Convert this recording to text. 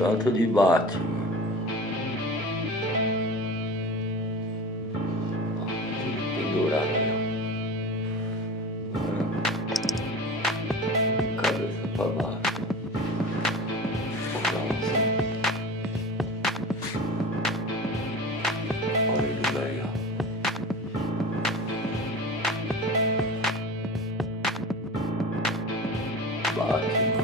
Tanto de Batman. Tudo pendurado aí, ó. Cabeça pra baixo. Pronto. Olha ele aí, ó. Batman.